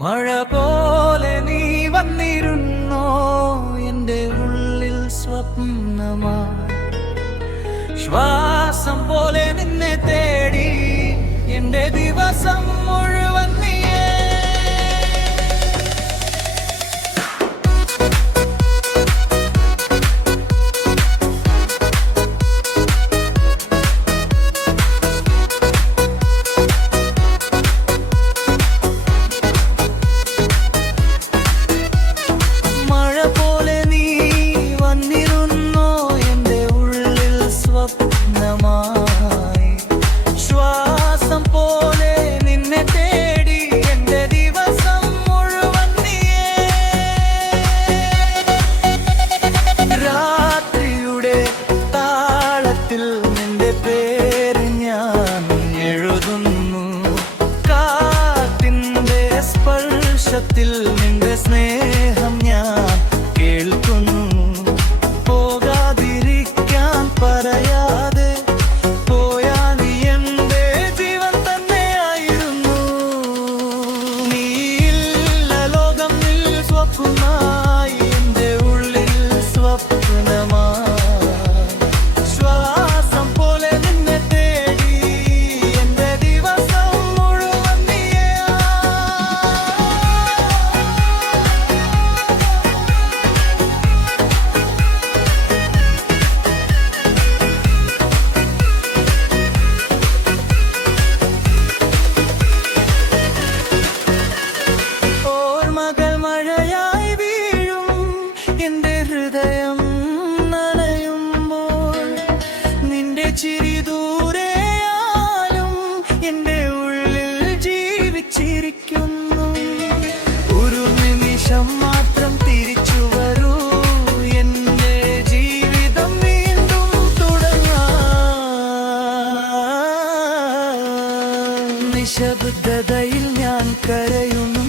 മഴ പോലെ നീ വന്നിരുന്നോ എൻ്റെ ഉള്ളിൽ സ്വപ്നമായി, ശ്വാസം പോലെ നിന്നെ തേടി എൻ്റെ ദിവസം മുഴുവൻ നീയേ. നിന്റെ പേര് ഞാൻ എഴുതുന്നു, കാറ്റിന്റെ സ്പർശത്തിൽ നിന്റെ സ്നേഹം ഞാൻ കേൾക്കുന്നു. പോകാതിരിക്കാൻ പറയാതെ പോയാ നീ എൻ്റെ ജീവൻ തന്നെയായിരുന്നു. നീയില്ല ലോകം സ്വപ്നമായി എൻ്റെ ഉള്ളിൽ സ്വപ്നമായി. ഹൃദയം നനയുമ്പോൾ നിന്റെ ചിരി ദൂരെയാലും എൻ്റെ ഉള്ളിൽ ജീവിച്ചിരിക്കുന്നു. ഒരു നിമിഷം മാത്രം തിരിച്ചു വരൂ, എൻ്റെ ജീവിതം വീണ്ടും തുടങ്ങാം. നിശബ്ദതയിൽ ഞാൻ കരയുന്നു,